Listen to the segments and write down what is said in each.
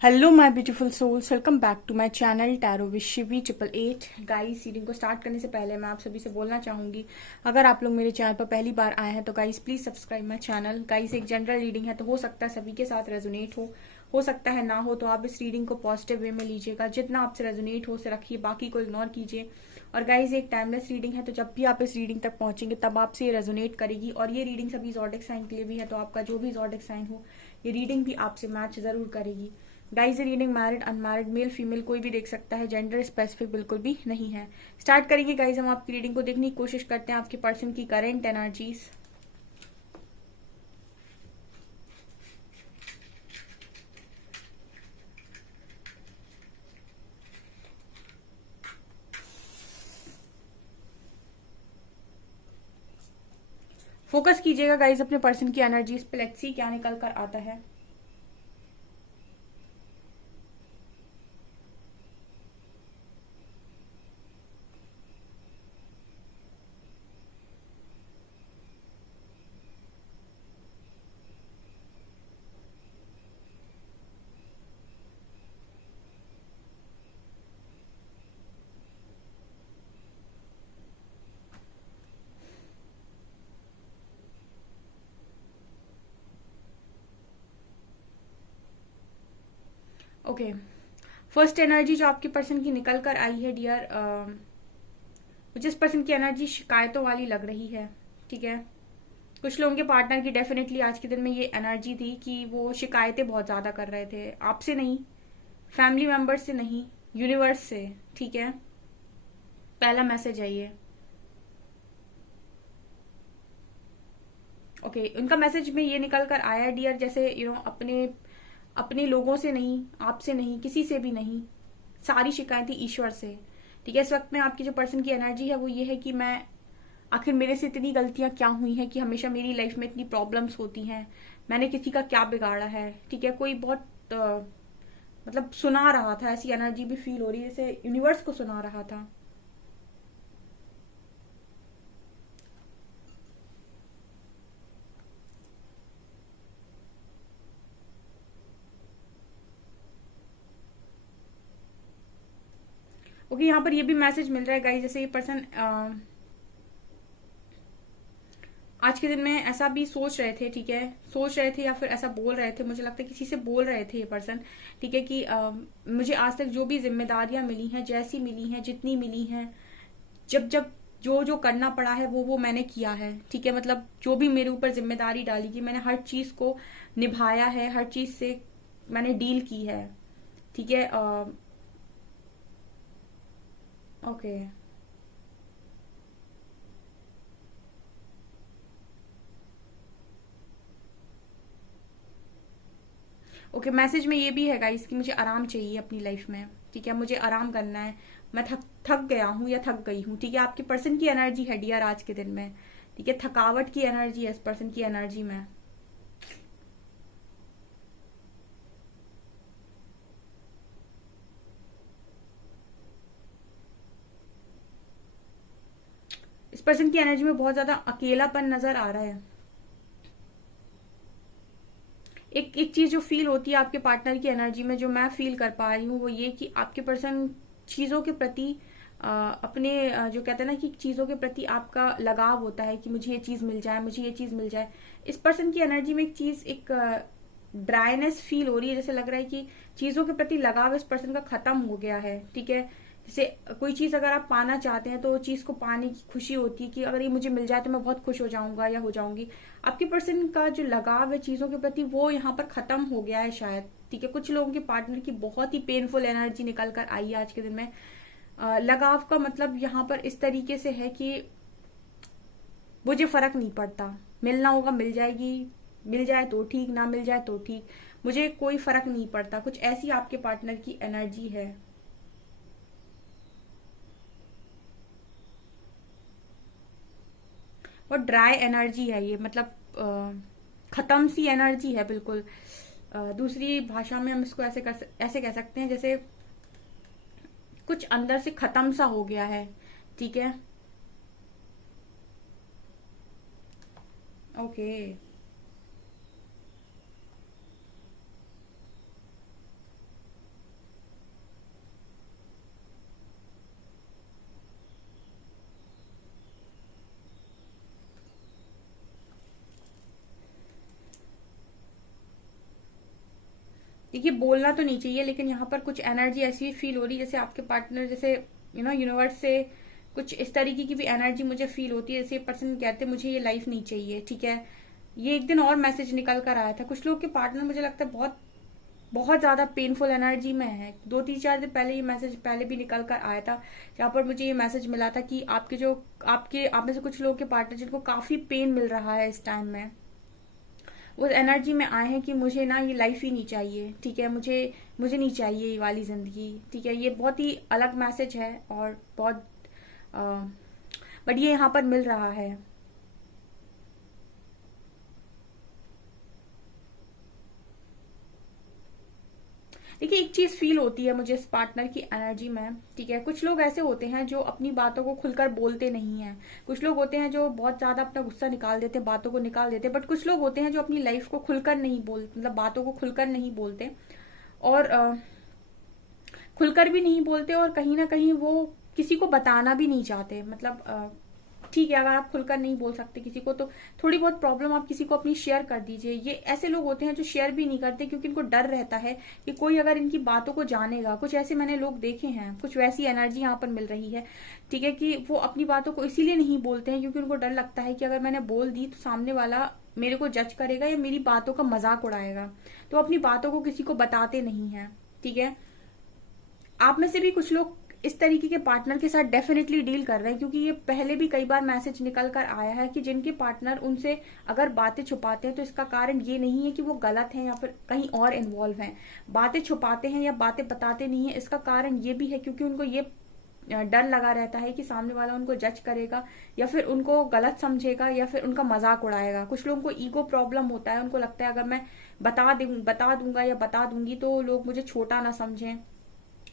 Hello my beautiful souls, welcome back to my channel tarot with Shivi 888। Guys, reading को start करने से पहले मैं आप सभी से बोलना चाहूंगी, अगर आप लोग मेरे चैनल पर पहली बार आए हैं तो guys please subscribe my channel. Guys, एक जनरल रीडिंग है तो हो सकता है सभी के साथ रेजोनेट हो सकता है ना हो, तो आप इस रीडिंग को पॉजिटिव वे में लीजिएगा। जितना आपसे रेजोनेट हो उसे रखिए, बाकी को इग्नोर कीजिए। और गाइज, एक टाइमलेस रीडिंग है तो जब भी आप इस रीडिंग तक पहुंचेंगे तब आपसे ये रेजोनेट करेगी। और ये रीडिंग सभी ज़ोडिक साइन के लिए भी है, तो आपका जो भी ज़ोडिक साइन हो ये रीडिंग भी आपसे मैच जरूर करेगी। Guys, reading married unmarried male female कोई भी देख सकता है, जेंडर स्पेसिफिक बिल्कुल भी नहीं है। स्टार्ट करेंगे गाइज, हम आपकी रीडिंग को देखने की कोशिश करते हैं आपके पर्सन की करेंट एनर्जीज। फोकस कीजिएगा गाइज अपने पर्सन की एनर्जीज पे, लेट्स सी क्या निकल कर आता है। ओके, फर्स्ट एनर्जी जो आपके पर्सन की निकल कर आई है डियर, जिस पर्सन की एनर्जी शिकायतों वाली लग रही है। ठीक है, कुछ लोगों के पार्टनर की डेफिनेटली आज के दिन में ये एनर्जी थी कि वो शिकायतें बहुत ज्यादा कर रहे थे, आपसे नहीं, फैमिली मेंबर्स से नहीं, यूनिवर्स से। ठीक है, पहला मैसेज है ये। ओके, उनका मैसेज में ये निकल कर आया डियर, जैसे अपने अपने लोगों से नहीं, आपसे नहीं, किसी से भी नहीं, सारी शिकायतें ईश्वर से। ठीक है, इस वक्त में आपकी जो पर्सन की एनर्जी है वो ये है कि मैं, आखिर मेरे से इतनी गलतियां क्या हुई हैं कि हमेशा मेरी लाइफ में इतनी प्रॉब्लम्स होती हैं, मैंने किसी का क्या बिगाड़ा है। ठीक है, कोई बहुत मतलब सुना रहा था, ऐसी एनर्जी भी फील हो रही है जैसे यूनिवर्स को सुना रहा था। ओके, यहाँ पर ये भी मैसेज मिल रहा है गाइस, जैसे ये पर्सन आज के दिन में ऐसा भी सोच रहे थे। ठीक है, सोच रहे थे या फिर ऐसा बोल रहे थे, मुझे लगता है किसी से बोल रहे थे ये पर्सन। ठीक है, कि मुझे आज तक जो भी जिम्मेदारियां मिली हैं, जैसी मिली हैं, जितनी मिली हैं, जब जब जो जो करना पड़ा है वो मैंने किया है। ठीक है, मतलब जो भी मेरे ऊपर जिम्मेदारी डाली गई मैंने हर चीज को निभाया है, हर चीज से मैंने डील की है। ठीक है, ओके ओके, मैसेज में ये भी है गाइस कि मुझे आराम चाहिए अपनी लाइफ में। ठीक है, मुझे आराम करना है, मैं थक थक गया हूँ या थक गई हूँ। ठीक है, आपके पर्सन की एनर्जी है डियर आज के दिन में। ठीक है, थकावट की एनर्जी है इस पर्सन की एनर्जी में। इस पर्सन की एनर्जी में बहुत ज्यादा अकेलापन नजर आ रहा है। एक एक चीज जो फील होती है आपके पार्टनर की एनर्जी में, जो मैं फील कर पा रही हूँ, वो ये कि आपके पर्सन चीजों के प्रति अपने जो कहते हैं ना कि चीजों के प्रति आपका लगाव होता है कि मुझे ये चीज मिल जाए, मुझे ये चीज मिल जाए। इस पर्सन की एनर्जी में एक चीज, एक ड्राइनेस फील हो रही है, जैसे लग रहा है कि चीजों के प्रति लगाव इस पर्सन का खत्म हो गया है। ठीक है, जैसे कोई चीज अगर आप पाना चाहते हैं तो वो चीज को पाने की खुशी होती है कि अगर ये मुझे मिल जाए तो मैं बहुत खुश हो जाऊंगा या हो जाऊंगी। आपके पर्सन का जो लगाव है चीजों के प्रति वो यहाँ पर खत्म हो गया है शायद। ठीक है, कुछ लोगों के पार्टनर की बहुत ही पेनफुल एनर्जी निकल कर आई है आज के दिन में। लगाव का मतलब यहाँ पर इस तरीके से है कि मुझे फर्क नहीं पड़ता, मिलना होगा मिल जाएगी, मिल जाए तो ठीक, ना मिल जाए तो ठीक, मुझे कोई फर्क नहीं पड़ता। कुछ ऐसी आपके पार्टनर की एनर्जी है। और ड्राई एनर्जी है ये, मतलब खत्म सी एनर्जी है बिल्कुल। दूसरी भाषा में हम इसको ऐसे कह सकते हैं जैसे कुछ अंदर से खत्म सा हो गया है। ठीक है, ओके देखिए बोलना तो नहीं चाहिए, लेकिन यहाँ पर कुछ एनर्जी ऐसी फील हो रही है जैसे आपके पार्टनर, जैसे यूनिवर्स से कुछ इस तरीके की भी एनर्जी मुझे फील होती है, जैसे पर्सन कहते हैं मुझे ये लाइफ नहीं चाहिए, ठीक है। ये एक दिन और मैसेज निकल कर आया था। कुछ लोग के पार्टनर मुझे लगता है बहुत बहुत ज्यादा पेनफुल एनर्जी में है। 2-3-4 दिन पहले ये मैसेज पहले भी निकल कर आया था, जहाँ पर मुझे ये मैसेज मिला था कि आप में से कुछ लोग के पार्टनर जिनको काफी पेन मिल रहा है इस टाइम में, वो एनर्जी में आए हैं कि मुझे ना ये लाइफ ही नहीं चाहिए, ठीक है, मुझे मुझे नहीं चाहिए ये वाली जिंदगी, ठीक है। ये बहुत ही अलग मैसेज है और बहुत बट ये यहाँ पर मिल रहा है। देखिए एक चीज फील होती है मुझे इस पार्टनर की एनर्जी में, ठीक है। कुछ लोग ऐसे होते हैं जो अपनी बातों को खुलकर बोलते नहीं है। कुछ लोग होते हैं जो बहुत ज्यादा अपना गुस्सा निकाल देते हैं, बातों को निकाल देते हैं, बट कुछ लोग होते हैं जो अपनी लाइफ को खुलकर नहीं बोल मतलब बातों को खुलकर नहीं बोलते, और खुलकर भी नहीं बोलते, और कहीं ना कहीं वो किसी को बताना भी नहीं चाहते। मतलब ठीक है, अगर आप खुलकर नहीं बोल सकते किसी को, तो थोड़ी बहुत प्रॉब्लम आप किसी को अपनी शेयर कर दीजिए। ये ऐसे लोग होते हैं जो शेयर भी नहीं करते क्योंकि इनको डर रहता है कि कोई अगर इनकी बातों को जानेगा। कुछ ऐसे मैंने लोग देखे हैं, कुछ वैसी एनर्जी यहाँ पर मिल रही है, ठीक है, कि वो अपनी बातों को इसीलिए नहीं बोलते हैं क्योंकि उनको डर लगता है कि अगर मैंने बोल दी तो सामने वाला मेरे को जज करेगा या मेरी बातों का मजाक उड़ाएगा, तो अपनी बातों को किसी को बताते नहीं है, ठीक है। आप में से भी कुछ लोग इस तरीके के पार्टनर के साथ डेफिनेटली डील कर रहे हैं, क्योंकि ये पहले भी कई बार मैसेज निकल कर आया है कि जिनके पार्टनर उनसे अगर बातें छुपाते हैं तो इसका कारण ये नहीं है कि वो गलत हैं या फिर कहीं और इन्वॉल्व हैं। बातें छुपाते हैं या बातें बताते नहीं है, इसका कारण ये भी है क्योंकि उनको ये डर लगा रहता है कि सामने वाला उनको जज करेगा या फिर उनको गलत समझेगा या फिर उनका मजाक उड़ाएगा। कुछ लोगों को ईगो प्रॉब्लम होता है, उनको लगता है अगर मैं बता दूंगा या बता दूंगी तो लोग मुझे छोटा ना समझें,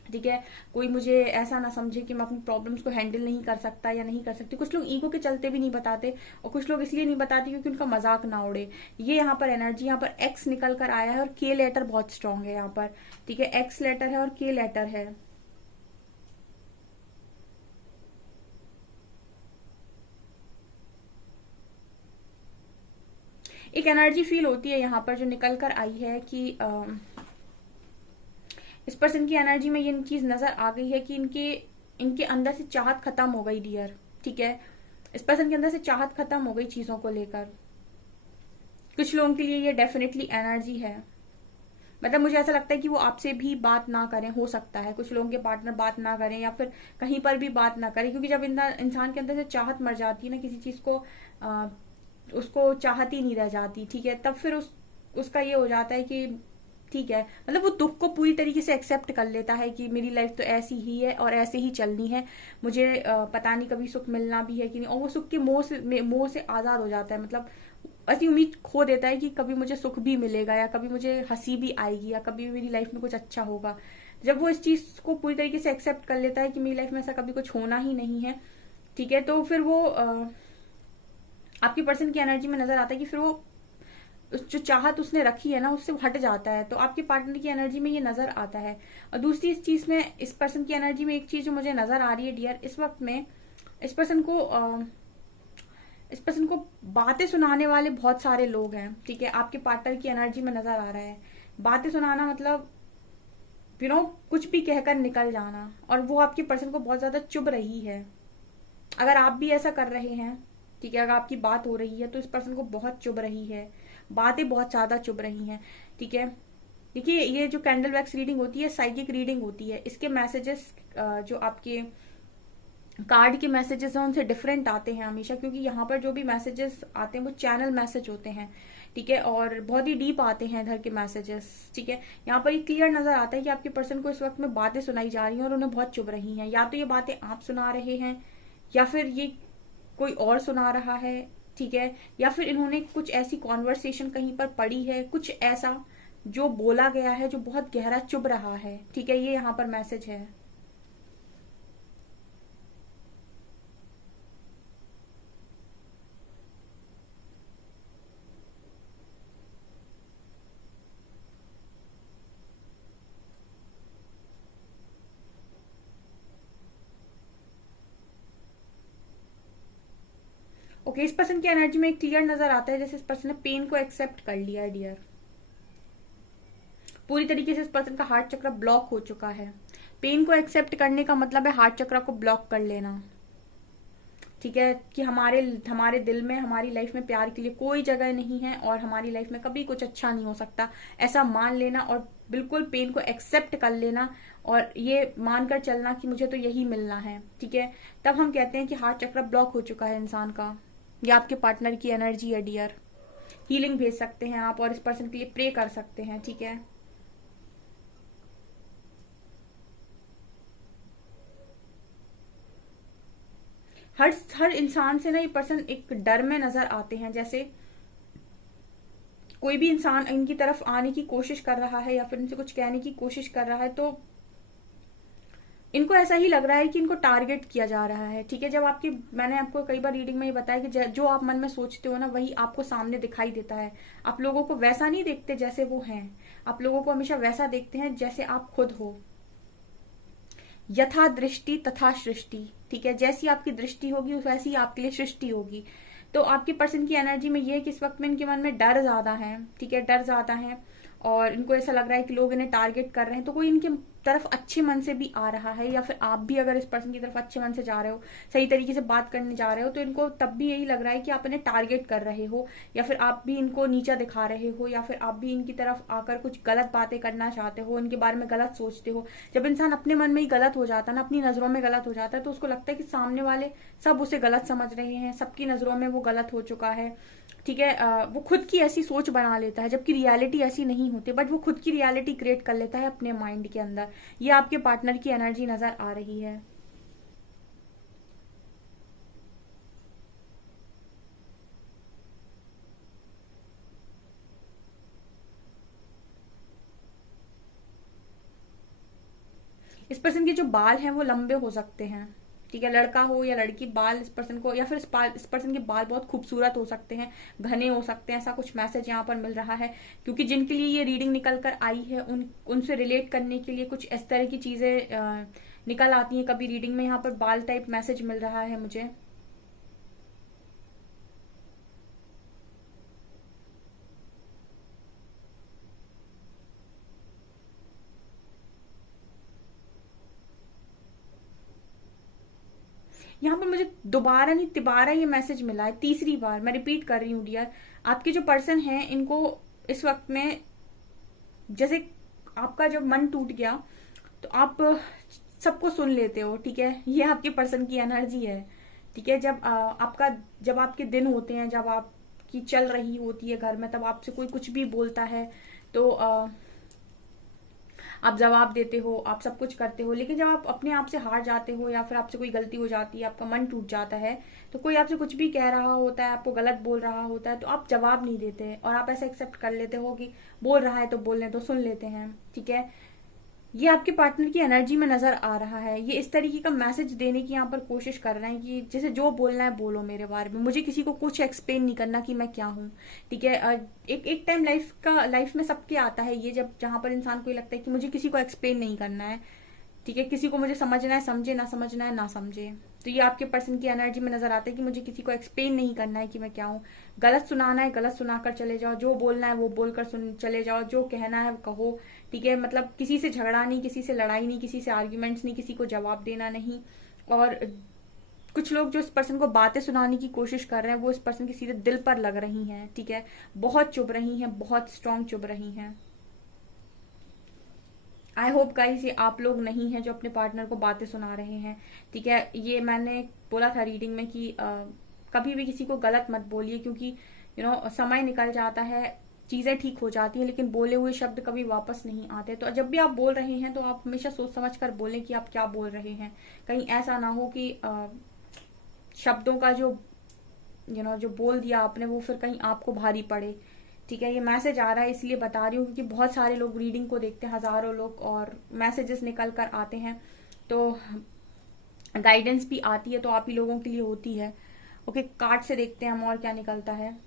ठीक है, कोई मुझे ऐसा ना समझे कि मैं अपनी प्रॉब्लम्स को हैंडल नहीं कर सकता या नहीं कर सकती। कुछ लोग ईगो के चलते भी नहीं बताते, और कुछ लोग इसलिए नहीं बताते क्योंकि उनका मजाक ना उड़े। ये यहाँ पर एनर्जी, यहाँ पर एक्स निकल कर आया है और के लेटर बहुत स्ट्रांग है यहाँ पर, ठीक है। एक्स लेटर है और के लेटर है। एक एनर्जी फील होती है यहाँ पर जो निकल कर आई है कि इस पर्सन की एनर्जी में ये चीज नजर आ गई है कि इनके इनके अंदर से चाहत खत्म हो गई डियर, ठीक है। इस पर्सन के अंदर से चाहत खत्म हो गई चीजों को लेकर। कुछ लोगों के लिए ये डेफिनेटली एनर्जी है। मतलब मुझे ऐसा लगता है कि वो आपसे भी बात ना करें, हो सकता है कुछ लोगों के पार्टनर बात ना करें या फिर कहीं पर भी बात ना करें, क्योंकि जब इंसान के अंदर से चाहत मर जाती है ना किसी चीज को, उसको चाहत ही नहीं रह जाती, ठीक है, तब फिर उसका ये हो जाता है कि ठीक है, मतलब वो दुख को पूरी तरीके से एक्सेप्ट कर लेता है कि मेरी लाइफ तो ऐसी ही है और ऐसे ही चलनी है, मुझे पता नहीं कभी सुख मिलना भी है कि नहीं, और वो सुख के मोह से आजाद हो जाता है। मतलब ऐसी उम्मीद खो देता है कि कभी मुझे सुख भी मिलेगा या कभी मुझे हंसी भी आएगी या कभी मेरी लाइफ में कुछ अच्छा होगा। जब वो इस चीज को पूरी तरीके से एक्सेप्ट कर लेता है कि मेरी लाइफ में ऐसा कभी कुछ होना ही नहीं है, ठीक है, तो फिर वो आपकी पर्सन की एनर्जी में नजर आता है कि फिर वो जो चाहत उसने रखी है ना उससे हट जाता है। तो आपके पार्टनर की एनर्जी में ये नजर आता है। और दूसरी इस चीज में, इस पर्सन की एनर्जी में एक चीज जो मुझे नजर आ रही है डियर, इस वक्त में इस पर्सन को इस पर्सन को बातें सुनाने वाले बहुत सारे लोग हैं, ठीक है, आपके पार्टनर की एनर्जी में नजर आ रहा है। बातें सुनाना मतलब कुछ भी कहकर निकल जाना, और वो आपके पर्सन को बहुत ज्यादा चुभ रही है। अगर आप भी ऐसा कर रहे हैं, ठीक है, अगर आपकी बात हो रही है तो इस पर्सन को बहुत चुभ रही है, बातें बहुत ज्यादा चुभ रही हैं, ठीक है। देखिए ये जो कैंडल वैक्स रीडिंग होती है साइकिक रीडिंग होती है, इसके मैसेजेस जो आपके कार्ड के मैसेजेस हैं उनसे डिफरेंट आते हैं हमेशा, क्योंकि यहाँ पर जो भी मैसेजेस आते हैं वो चैनल मैसेज होते हैं, ठीक है, और बहुत ही डीप आते हैं इधर के मैसेजेस, ठीक है। यहाँ पर ये क्लियर नजर आता है कि आपके पर्सन को इस वक्त में बातें सुनाई जा रही हैं और उन्हें बहुत चुभ रही हैं। या तो ये बातें आप सुना रहे हैं या फिर ये कोई और सुना रहा है, ठीक है, या फिर इन्होंने कुछ ऐसी कॉन्वर्सेशन कहीं पर पढ़ी है, कुछ ऐसा जो बोला गया है जो बहुत गहरा चुभ रहा है, ठीक है, ये यहाँ पर मैसेज है। ओके, इस पर्सन की एनर्जी में क्लियर नजर आता है जैसे इस पर्सन ने पेन को एक्सेप्ट कर लिया है डियर। पूरी तरीके से इस पर्सन का हार्ट चक्र ब्लॉक हो चुका है। पेन को एक्सेप्ट करने का मतलब है हार्ट चक्र को ब्लॉक कर लेना, ठीक है, कि हमारे हमारे दिल में, हमारी लाइफ में प्यार के लिए कोई जगह नहीं है और हमारी लाइफ में कभी कुछ अच्छा नहीं हो सकता, ऐसा मान लेना और बिल्कुल पेन को एक्सेप्ट कर लेना और ये मानकर चलना कि मुझे तो यही मिलना है, ठीक है। तब हम कहते हैं कि हार्ट चक्र ब्लॉक हो चुका है इंसान का, या आपके पार्टनर की एनर्जी है डियर। हीलिंग भेज सकते हैं आप और इस पर्सन के लिए प्रे कर सकते हैं, ठीक है। हर इंसान से ना ये पर्सन एक डर में नजर आते हैं, जैसे कोई भी इंसान इनकी तरफ आने की कोशिश कर रहा है या फिर इनसे कुछ कहने की कोशिश कर रहा है तो इनको ऐसा ही लग रहा है कि इनको टारगेट किया जा रहा है, ठीक है। जब आपकी, मैंने आपको कई बार रीडिंग में ये बताया कि जो आप मन में सोचते हो ना वही आपको सामने दिखाई देता है। आप लोगों को वैसा नहीं देखते जैसे वो हैं, आप लोगों को हमेशा वैसा देखते हैं जैसे आप खुद हो। यथा दृष्टि तथा सृष्टि, ठीक है, जैसी आपकी दृष्टि होगी वैसी ही आपके लिए सृष्टि होगी। तो आपके पर्सन की एनर्जी में ये है कि इस वक्त में इनके मन में डर ज्यादा है, ठीक है, डर ज्यादा है और इनको ऐसा लग रहा है कि लोग इन्हें टारगेट कर रहे हैं। तो कोई इनके तरफ अच्छे मन से भी आ रहा है या फिर आप भी अगर इस पर्सन की तरफ अच्छे मन से जा रहे हो, सही तरीके से बात करने जा रहे हो, तो इनको तब भी यही लग रहा है कि आप इन्हें टारगेट कर रहे हो या फिर आप भी इनको नीचा दिखा रहे हो या फिर आप भी इनकी तरफ आकर कुछ गलत बातें करना चाहते हो, इनके बारे में गलत सोचते हो। जब इंसान अपने मन में ही गलत हो जाता है ना, अपनी नजरों में गलत हो जाता है, तो उसको लगता है कि सामने वाले सब उसे गलत समझ रहे हैं, सबकी नजरों में वो गलत हो चुका है, ठीक है। वो खुद की ऐसी सोच बना लेता है जबकि रियलिटी ऐसी नहीं होती, बट वो खुद की रियलिटी क्रिएट कर लेता है अपने माइंड के अंदर। ये आपके पार्टनर की एनर्जी नजर आ रही है। इस पर्सन के जो बाल हैं वो लंबे हो सकते हैं, ठीक है, लड़का हो या लड़की, बाल इस पर्सन को या फिर इस पर्सन के बाल बहुत खूबसूरत हो सकते हैं, घने हो सकते हैं, ऐसा कुछ मैसेज यहाँ पर मिल रहा है। क्योंकि जिनके लिए ये रीडिंग निकल कर आई है उनसे रिलेट करने के लिए कुछ इस तरह की चीजें निकल आती हैं कभी रीडिंग में। यहाँ पर बाल टाइप मैसेज मिल रहा है मुझे। यहाँ पर मुझे दोबारा नहीं तिबारा ये मैसेज मिला है, तीसरी बार मैं रिपीट कर रही हूँ डियर। आपके जो पर्सन हैं इनको इस वक्त में, जैसे आपका जब मन टूट गया तो आप सबको सुन लेते हो, ठीक है, ये आपके पर्सन की एनर्जी है, ठीक है। जब आपके दिन होते हैं, जब आपकी चल रही होती है घर में, तब आपसे कोई कुछ भी बोलता है तो आप जवाब देते हो, आप सब कुछ करते हो। लेकिन जब आप अपने आप से हार जाते हो या फिर आपसे कोई गलती हो जाती है, आपका मन टूट जाता है, तो कोई आपसे कुछ भी कह रहा होता है, आपको गलत बोल रहा होता है, तो आप जवाब नहीं देते और आप ऐसा एक्सेप्ट कर लेते हो कि बोल रहा है तो बोलने तो सुन लेते हैं, ठीक है। ये आपके पार्टनर की एनर्जी में नजर आ रहा है। ये इस तरीके का मैसेज देने की यहाँ पर कोशिश कर रहे हैं कि जैसे जो बोलना है बोलो मेरे बारे में, मुझे किसी को कुछ एक्सप्लेन नहीं करना कि मैं क्या हूँ, ठीक है। एक टाइम लाइफ में सबके आता है ये, जब जहां पर इंसान को ये लगता है कि मुझे किसी को एक्सप्लेन नहीं करना है, ठीक है, किसी को मुझे समझना है, समझे ना समझना है ना समझे। तो ये आपके पर्सन की एनर्जी में नजर आता है कि मुझे किसी को एक्सप्लेन नहीं करना है कि मैं क्या हूँ। गलत सुनाना है गलत सुनाकर चले जाओ, जो बोलना है वो बोलकर सुन चले जाओ, जो कहना है कहो, ठीक है। मतलब किसी से झगड़ा नहीं, किसी से लड़ाई नहीं, किसी से आर्ग्यूमेंट्स नहीं, किसी को जवाब देना नहीं। और कुछ लोग जो इस पर्सन को बातें सुनाने की कोशिश कर रहे हैं वो इस पर्सन के सीधे दिल पर लग रही हैं, ठीक है, बहुत चुभ रही हैं, बहुत स्ट्रांग चुभ रही हैं। आई होप गाइस ये आप लोग नहीं हैं जो अपने पार्टनर को बातें सुना रहे हैं, ठीक है। ये मैंने बोला था रीडिंग में कि कभी भी किसी को गलत मत बोलिए, क्योंकि समय निकल जाता है, चीजें ठीक हो जाती हैं, लेकिन बोले हुए शब्द कभी वापस नहीं आते। तो जब भी आप बोल रहे हैं तो आप हमेशा सोच समझ कर बोलें कि आप क्या बोल रहे हैं। कहीं ऐसा ना हो कि शब्दों का जो जो बोल दिया आपने वो फिर कहीं आपको भारी पड़े, ठीक है। ये मैसेज आ रहा है इसलिए बता रही हूँ क्योंकि बहुत सारे लोग रीडिंग को देखते हैं, हजारों लोग, और मैसेजेस निकल कर आते हैं, तो गाइडेंस भी आती है, तो आप ही लोगों के लिए होती है। ओके, कार्ड से देखते हैं हम और क्या निकलता है।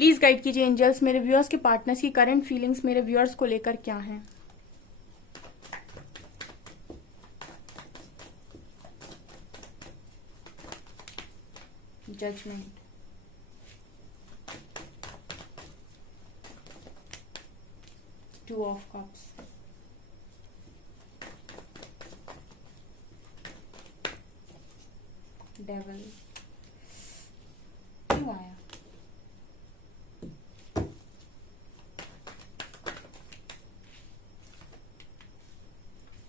प्लीज गाइड कीजिए एंजल्स, मेरे व्यूअर्स के पार्टनर्स की करंट फीलिंग्स मेरे व्यूअर्स को लेकर क्या है। Judgement, two of cups, devil, क्यों आया,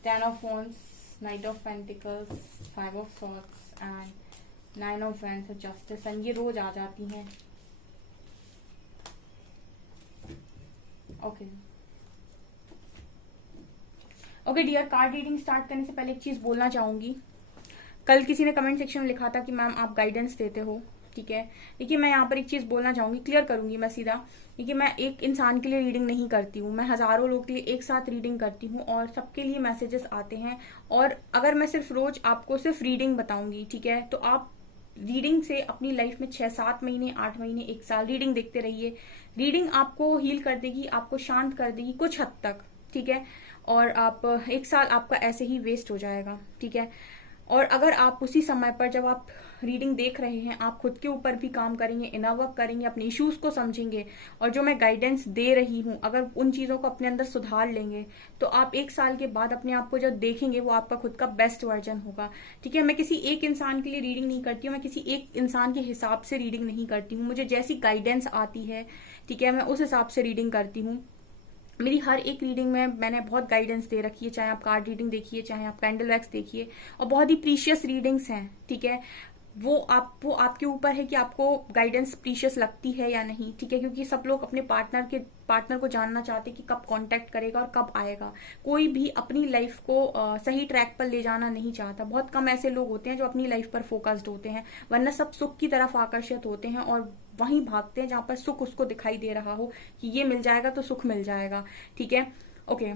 ten of wands, knight of pentacles, five of swords and nine of wands और जस्टिस। एंड ये रोज आ जाती हैं। Okay okay dear, card reading start करने से पहले एक चीज बोलना चाहूंगी। कल किसी ने कमेंट सेक्शन में लिखा था कि मैम आप गाइडेंस देते हो, ठीक है। देखिए मैं यहाँ पर एक चीज बोलना चाहूंगी, क्लियर करूंगी मैं सीधा। देखिए मैं एक इंसान के लिए रीडिंग नहीं करती हूँ, मैं हजारों लोग के लिए एक साथ रीडिंग करती हूँ और सबके लिए मैसेजेस आते हैं। और अगर मैं सिर्फ रोज आपको सिर्फ रीडिंग बताऊंगी, ठीक है, तो आप रीडिंग से अपनी लाइफ में 6-7 महीने, 8 महीने, 1 साल रीडिंग देखते रहिए। रीडिंग आपको हील कर देगी, आपको शांत कर देगी कुछ हद तक, ठीक है। और आप 1 साल आपका ऐसे ही वेस्ट हो जाएगा, ठीक है। और अगर आप उसी समय पर जब आप रीडिंग देख रहे हैं, आप खुद के ऊपर भी काम करेंगे, इनर वर्क करेंगे, अपने इश्यूज को समझेंगे और जो मैं गाइडेंस दे रही हूं अगर उन चीजों को अपने अंदर सुधार लेंगे, तो आप 1 साल के बाद अपने आप को जब देखेंगे वो आपका खुद का बेस्ट वर्जन होगा, ठीक है। मैं किसी एक इंसान के लिए रीडिंग नहीं करती हूँ, मैं किसी एक इंसान के हिसाब से रीडिंग नहीं करती हूँ। मुझे जैसी गाइडेंस आती है, ठीक है, मैं उस हिसाब से रीडिंग करती हूँ। मेरी हर एक रीडिंग में मैंने बहुत गाइडेंस दे रखी है, चाहे आप कार्ड रीडिंग देखिए, चाहे आप कैंडल वैक्स देखिए, और बहुत ही प्रीशियस रीडिंग्स हैं, ठीक है। वो आपके ऊपर है कि आपको गाइडेंस प्रीशियस लगती है या नहीं, ठीक है। क्योंकि सब लोग अपने पार्टनर को जानना चाहते हैं कि कब कांटेक्ट करेगा और कब आएगा। कोई भी अपनी लाइफ को सही ट्रैक पर ले जाना नहीं चाहता। बहुत कम ऐसे लोग होते हैं जो अपनी लाइफ पर फोकस्ड होते हैं, वरना सब सुख की तरफ आकर्षित होते हैं और वहीं भागते हैं जहां पर सुख उसको दिखाई दे रहा हो कि ये मिल जाएगा तो सुख मिल जाएगा, ठीक है। ओके,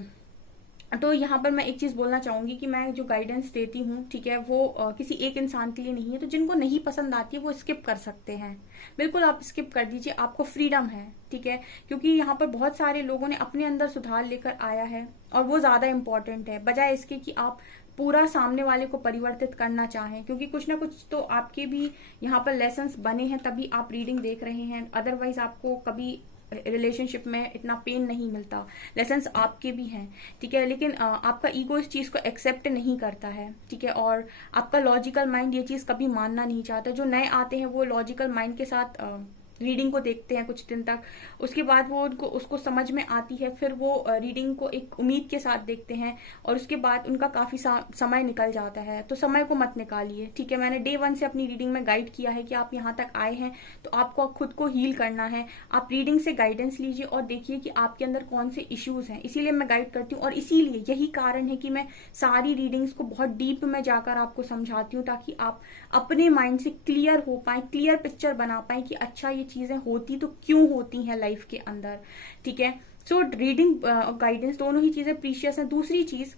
तो यहाँ पर मैं एक चीज बोलना चाहूंगी कि मैं जो गाइडेंस देती हूँ, ठीक है, वो किसी एक इंसान के लिए नहीं है। तो जिनको नहीं पसंद आती है वो स्किप कर सकते हैं, बिल्कुल आप स्किप कर दीजिए, आपको फ्रीडम है, ठीक है। क्योंकि यहाँ पर बहुत सारे लोगों ने अपने अंदर सुधार लेकर आया है और वो ज्यादा इंपॉर्टेंट है, बजाय इसके कि आप पूरा सामने वाले को परिवर्तित करना चाहें। क्योंकि कुछ ना कुछ तो आपके भी यहाँ पर लेसन्स बने हैं, तभी आप रीडिंग देख रहे हैं। अदरवाइज आपको कभी रिलेशनशिप में इतना पेन नहीं मिलता। लेसन्स आपके भी हैं, ठीक है, लेकिन आपका ईगो इस चीज को एक्सेप्ट नहीं करता है, ठीक है। और आपका लॉजिकल माइंड ये चीज कभी मानना नहीं चाहता। जो नए आते हैं वो लॉजिकल माइंड के साथ रीडिंग को देखते हैं कुछ दिन तक, उसके बाद वो उनको उसको समझ में आती है, फिर वो रीडिंग को एक उम्मीद के साथ देखते हैं और उसके बाद उनका काफी समय निकल जाता है। तो समय को मत निकालिए, ठीक है। मैंने डे 1 से अपनी रीडिंग में गाइड किया है कि आप यहाँ तक आए हैं तो आपको खुद को हील करना है। आप रीडिंग से गाइडेंस लीजिए और देखिए कि आपके अंदर कौन से इश्यूज हैं, इसीलिए मैं गाइड करती हूँ। और इसीलिए यही कारण है कि मैं सारी रीडिंग्स को बहुत डीप में जाकर आपको समझाती हूँ, ताकि आप अपने माइंड से क्लियर हो पाए, क्लियर पिक्चर बना पाए कि अच्छा ये चीजें होती तो क्यों होती हैं लाइफ के अंदर, ठीक है। सो रीडिंग और गाइडेंस दोनों ही चीजें प्रीशियस हैं। दूसरी चीज,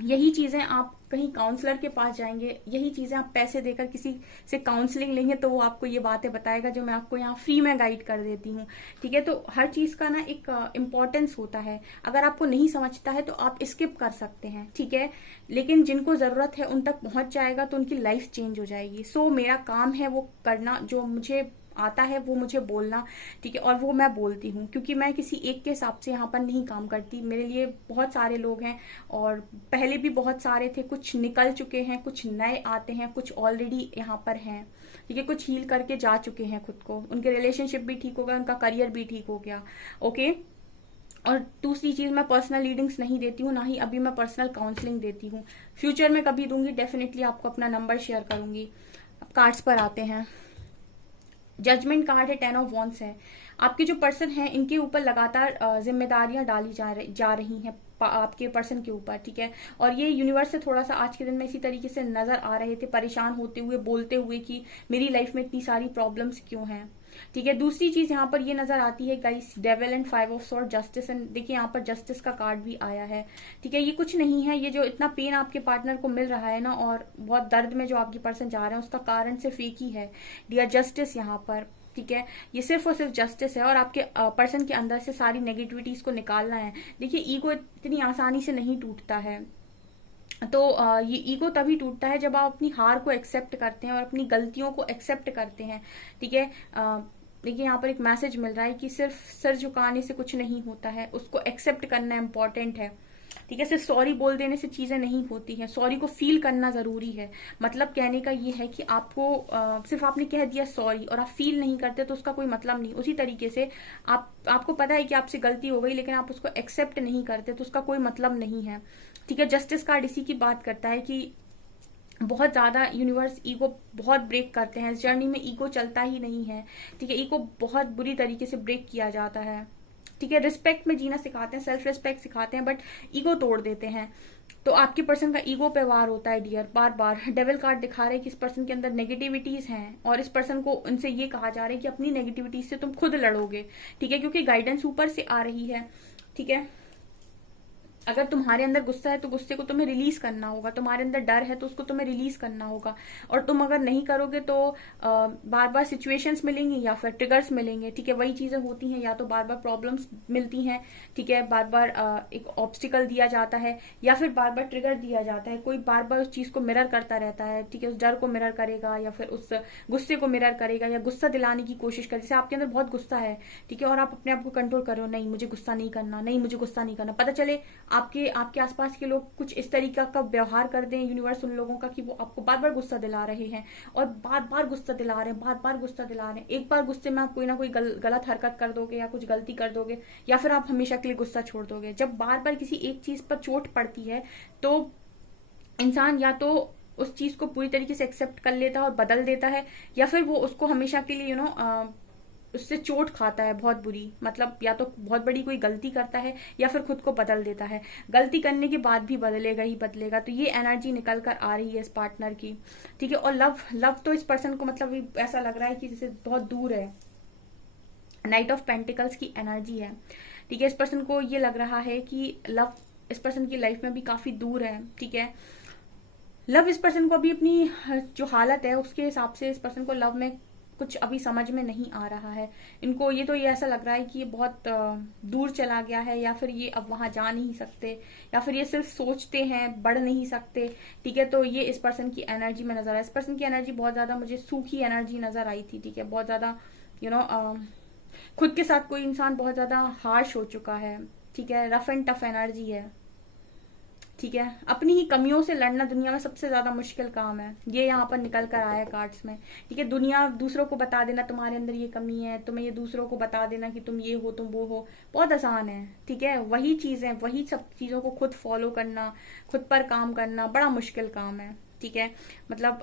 यही चीजें आप कहीं काउंसलर के पास जाएंगे, यही चीजें आप पैसे देकर किसी से काउंसलिंग लेंगे तो वो आपको ये बातें बताएगा जो मैं आपको यहाँ फ्री में गाइड कर देती हूँ, ठीक है। तो हर चीज का ना एक इम्पोर्टेंस होता है। अगर आपको नहीं समझता है तो आप स्किप कर सकते हैं, ठीक है, लेकिन जिनको जरूरत है उन तक पहुंच जाएगा तो उनकी लाइफ चेंज हो जाएगी। सो मेरा काम है वो करना, जो मुझे आता है वो मुझे बोलना, ठीक है, और वो मैं बोलती हूँ। क्योंकि मैं किसी एक के हिसाब से यहाँ पर नहीं काम करती। मेरे लिए बहुत सारे लोग हैं और पहले भी बहुत सारे थे, कुछ निकल चुके हैं, कुछ नए आते हैं, कुछ ऑलरेडी यहाँ पर हैं, ठीक है, कुछ हील करके जा चुके हैं खुद को, उनके रिलेशनशिप भी ठीक हो गया, उनका करियर भी ठीक हो गया, ओके। और दूसरी चीज, मैं पर्सनल रीडिंग्स नहीं देती हूँ, ना ही अभी मैं पर्सनल काउंसलिंग देती हूँ। फ्यूचर में कभी दूंगी, डेफिनेटली आपको अपना नंबर शेयर करूंगी। कार्ड्स पर आते हैं। जजमेंट कार्ड है, 10 ऑफ वॉन्ड्स है। आपके जो पर्सन है इनके ऊपर लगातार जिम्मेदारियां डाली जा रही हैं आपके पर्सन के ऊपर, ठीक है। और ये यूनिवर्स से थोड़ा सा आज के दिन में इसी तरीके से नजर आ रहे थे, परेशान होते हुए, बोलते हुए कि मेरी लाइफ में इतनी सारी प्रॉब्लम्स क्यों हैं, ठीक है। दूसरी चीज यहाँ पर ये नजर आती है guys, devil and 5 of sword, justice and देखिए यहाँ पर जस्टिस का कार्ड भी आया है, ठीक है। ये कुछ नहीं है, ये जो इतना पेन आपके पार्टनर को मिल रहा है ना और बहुत दर्द में जो आपकी पर्सन जा रहे हैं उसका कारण सिर्फ एक ही है, डियर जस्टिस। यहाँ पर ठीक है, ये सिर्फ और सिर्फ जस्टिस है और आपके पर्सन के अंदर से सारी नेगेटिविटीज को निकालना है। देखिए, ईगो इतनी आसानी से नहीं टूटता है। तो ये ईगो तभी टूटता है जब आप अपनी हार को एक्सेप्ट करते हैं और अपनी गलतियों को एक्सेप्ट करते हैं। ठीक है, देखिए यहाँ पर एक मैसेज मिल रहा है कि सिर्फ सर झुकाने से कुछ नहीं होता है, उसको एक्सेप्ट करना इम्पोर्टेंट है। ठीक है, सिर्फ सॉरी बोल देने से चीजें नहीं होती हैं, सॉरी को फील करना जरूरी है। मतलब कहने का ये है कि आपको सिर्फ आपने कह दिया सॉरी और आप फील नहीं करते तो उसका कोई मतलब नहीं। उसी तरीके से आपको पता है कि आपसे गलती हो गई लेकिन आप उसको एक्सेप्ट नहीं करते तो उसका कोई मतलब नहीं है। ठीक है, जस्टिस कार्ड इसी की बात करता है कि बहुत ज्यादा यूनिवर्स ईगो बहुत ब्रेक करते हैं। इस जर्नी में ईगो चलता ही नहीं है। ठीक है, ईगो बहुत बुरी तरीके से ब्रेक किया जाता है। ठीक है, रिस्पेक्ट में जीना सिखाते हैं, सेल्फ रिस्पेक्ट सिखाते हैं, बट ईगो तोड़ देते हैं। तो आपके पर्सन का ईगो पे वार होता है डियर, बार बार। डेविल कार्ड दिखा रहे हैं कि इस पर्सन के अंदर नेगेटिविटीज हैं और इस पर्सन को उनसे ये कहा जा रहा है कि अपनी नेगेटिविटीज से तुम खुद लड़ोगे। ठीक है, क्योंकि गाइडेंस ऊपर से आ रही है। ठीक है, अगर तुम्हारे अंदर गुस्सा है तो गुस्से को तुम्हें रिलीज करना होगा, तुम्हारे अंदर डर है तो उसको तुम्हें रिलीज करना होगा। और तुम अगर नहीं करोगे तो बार बार सिचुएशंस मिलेंगी या फिर ट्रिगर्स मिलेंगे। ठीक है, वही चीजें होती हैं, या तो बार बार प्रॉब्लम्स मिलती हैं। ठीक है, बार बार एक ऑब्स्टिकल दिया जाता है या फिर बार बार ट्रिगर दिया जाता है। कोई बार बार उस चीज को मिरर करता रहता है। ठीक है, उस डर को मिरर करेगा या फिर उस गुस्से को मिरर करेगा या गुस्सा दिलाने की कोशिश करे। जैसे आपके अंदर बहुत गुस्सा है, ठीक है, और आप अपने आप को कंट्रोल करो, नहीं मुझे गुस्सा नहीं करना, नहीं मुझे गुस्सा नहीं करना। पता चले आपके आसपास के लोग कुछ इस तरीका का व्यवहार कर दें, यूनिवर्स उन लोगों का, कि वो आपको बार बार गुस्सा दिला रहे हैं और बार बार गुस्सा दिला रहे हैं, बार बार गुस्सा दिला रहे हैं। एक बार गुस्से में आप कोई ना कोई गलत हरकत कर दोगे या कुछ गलती कर दोगे या फिर आप हमेशा के लिए गुस्सा छोड़ दोगे। जब बार बार किसी एक चीज पर चोट पड़ती है तो इंसान या तो उस चीज को पूरी तरीके से एक्सेप्ट कर लेता है और बदल देता है, या फिर वो उसको हमेशा के लिए उससे चोट खाता है बहुत बुरी। मतलब या तो बहुत बड़ी कोई गलती करता है या फिर खुद को बदल देता है। गलती करने के बाद भी बदलेगा ही बदलेगा। तो ये एनर्जी निकल कर आ रही है इस पार्टनर की। ठीक है, और लव तो इस पर्सन को मतलब ऐसा लग रहा है कि जैसे बहुत दूर है। नाइट ऑफ पेंटिकल्स की एनर्जी है। ठीक है, इस पर्सन को ये लग रहा है कि लव इस पर्सन की लाइफ में भी काफी दूर है। ठीक है, लव इस पर्सन को अभी अपनी जो हालत है उसके हिसाब से इस पर्सन को लव में कुछ अभी समझ में नहीं आ रहा है। इनको ये ऐसा लग रहा है कि ये बहुत दूर चला गया है, या फिर ये अब वहां जा नहीं सकते, या फिर ये सिर्फ सोचते हैं, बढ़ नहीं सकते। ठीक है, तो ये इस पर्सन की एनर्जी में नजर आ रहा है। इस पर्सन की एनर्जी बहुत ज्यादा मुझे सूखी एनर्जी नजर आई थी। ठीक है, बहुत ज्यादा खुद के साथ कोई इंसान बहुत ज्यादा हार्श हो चुका है। ठीक है, रफ एंड टफ एनर्जी है। ठीक है, अपनी ही कमियों से लड़ना दुनिया में सबसे ज्यादा मुश्किल काम है। ये यहाँ पर निकल कर आया है कार्ड्स में। ठीक है, दुनिया दूसरों को बता देना तुम्हारे अंदर ये कमी है, तुम्हें ये दूसरों को बता देना कि तुम ये हो तुम वो हो, बहुत आसान है। ठीक है, वही चीजें, वही सब चीजों को खुद फॉलो करना, खुद पर काम करना बड़ा मुश्किल काम है। ठीक है, मतलब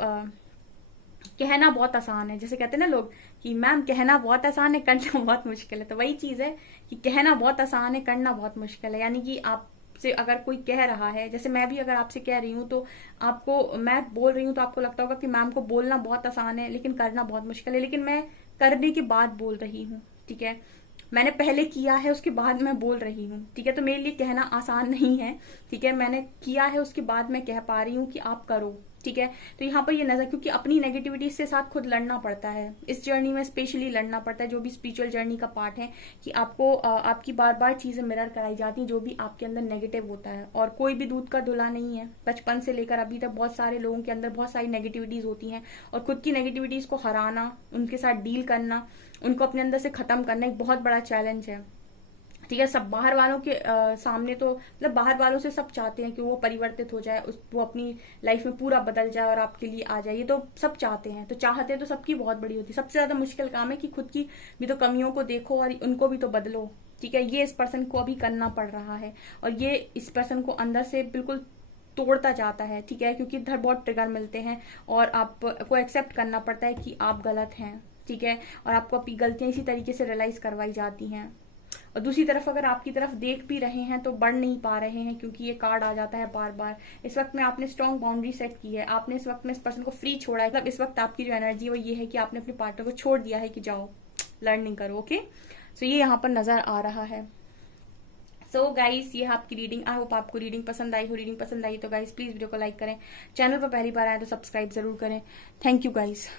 कहना बहुत आसान है। जैसे कहते हैं ना लोग कि मैम कहना बहुत आसान है, करना बहुत मुश्किल है। तो वही चीज है कि कहना बहुत आसान है, करना बहुत मुश्किल है। यानी कि आप से अगर कोई कह रहा है, जैसे मैं भी अगर आपसे कह रही हूँ तो आपको, मैं बोल रही हूँ तो आपको लगता होगा कि मैम को बोलना बहुत आसान है लेकिन करना बहुत मुश्किल है। लेकिन मैं करने के बाद बोल रही हूँ। ठीक है, मैंने पहले किया है उसके बाद मैं बोल रही हूँ। ठीक है, तो मेरे लिए कहना आसान नहीं है। ठीक है, मैंने किया है उसके बाद मैं कह पा रही हूँ कि आप करो। ठीक है, तो यहाँ पर ये नजर, क्योंकि अपनी नेगेटिविटी से साथ खुद लड़ना पड़ता है इस जर्नी में, स्पेशली लड़ना पड़ता है। जो भी स्पिरिचुअल जर्नी का पार्ट है कि आपको आपकी बार बार चीजें मिरर कराई जाती हैं जो भी आपके अंदर नेगेटिव होता है। और कोई भी दूध का धुला नहीं है। बचपन से लेकर अभी तक बहुत सारे लोगों के अंदर बहुत सारी नेगेटिविटीज होती हैं और खुद की नेगेटिविटीज को हराना, उनके साथ डील करना, उनको अपने अंदर से खत्म करना एक बहुत बड़ा चैलेंज है। ठीक है, सब बाहर वालों के सामने तो मतलब बाहर वालों से सब चाहते हैं कि वो परिवर्तित हो जाए, वो अपनी लाइफ में पूरा बदल जाए और आपके लिए आ जाए। ये तो सब चाहते हैं, तो चाहते तो सबकी बहुत बड़ी होती है। सबसे ज्यादा मुश्किल काम है कि खुद की भी तो कमियों को देखो और उनको भी तो बदलो। ठीक है, ये इस पर्सन को अभी करना पड़ रहा है और ये इस पर्सन को अंदर से बिल्कुल तोड़ता जाता है। ठीक है, क्योंकि इधर बहुत ट्रिगर मिलते हैं और आपको एक्सेप्ट करना पड़ता है कि आप गलत हैं। ठीक है, और आपको अपनी गलतियां इसी तरीके से रियलाइज करवाई जाती हैं। और दूसरी तरफ अगर आपकी तरफ देख भी रहे हैं तो बढ़ नहीं पा रहे हैं, क्योंकि ये कार्ड आ जाता है बार बार। इस वक्त में आपने स्ट्रॉन्ग बाउंड्री सेट की है, आपने इस वक्त में इस पर्सन को फ्री छोड़ा है। मतलब इस वक्त आपकी जो एनर्जी है वो ये है कि आपने अपने पार्टनर को छोड़ दिया है कि जाओ लर्निंग करो। ओके, सो ये यहाँ पर नजर आ रहा है। सो गाइस, ये है आपकी रीडिंग। आई होप आपको रीडिंग पसंद आई हो। रीडिंग पसंद आई तो गाइस प्लीज वीडियो को लाइक करें, चैनल पर पहली बार आए तो सब्सक्राइब जरूर करें। Thank you guys.